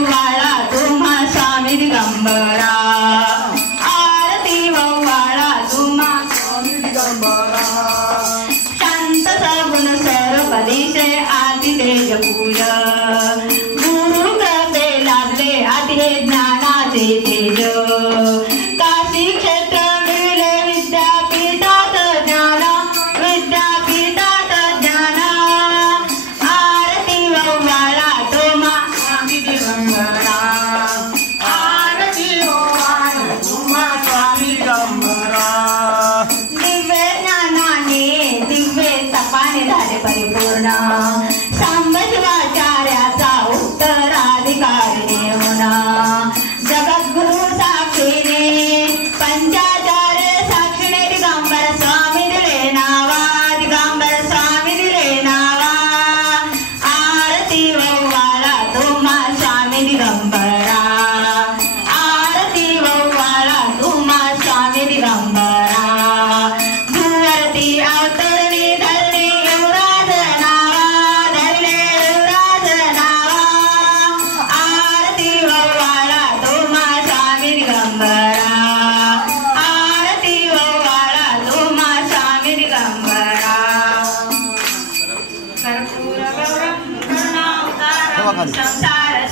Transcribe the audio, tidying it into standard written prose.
वव्वाळा तुम्हा स्वामी दिगंबरा, आरती वव्वाळा तुम्हा स्वामी दिगंबरा, शांत सगुण स्वरूप दिसे आदि तेज पूज, गुरु कृपे लाभले आदि ज्ञानाचे तेज, काशी क्षेत्र मिळले विद्यापीठात ज्ञान, विद्यापीठात ज्ञान, आरती वव्वाळा तुम्हा स्वामी दिगंबरा, आरती वव्वाळा तुम्हा स्वामी दिगंबरा, दिव्य ज्ञानाने दिव्य तपाने झाले परिपूर्ण, सांब शिवाचार्याचा उत्तराधिकारी होना, जगद्गुरु साक्षीने पंचाचार्य साक्षीने दिगंबर स्वामी दिले नावा, दिगंबर स्वामी दिले नावा, आरती वव्वाळा तुम्हा स्वामी दिगंबरा, आरती वव्वाळा तुम्हा स्वामी दिगंबरा, भुवरती अवतरणी धरणी युवराज नावा, धरले युवराज नावा, आरती वव्वाळा तुम्हा स्वामी दिगंबरा, आरती वव्वाळा तुम्हा स्वामी दिगंबरा, कर्पूर गौरम करुणावतारम संसार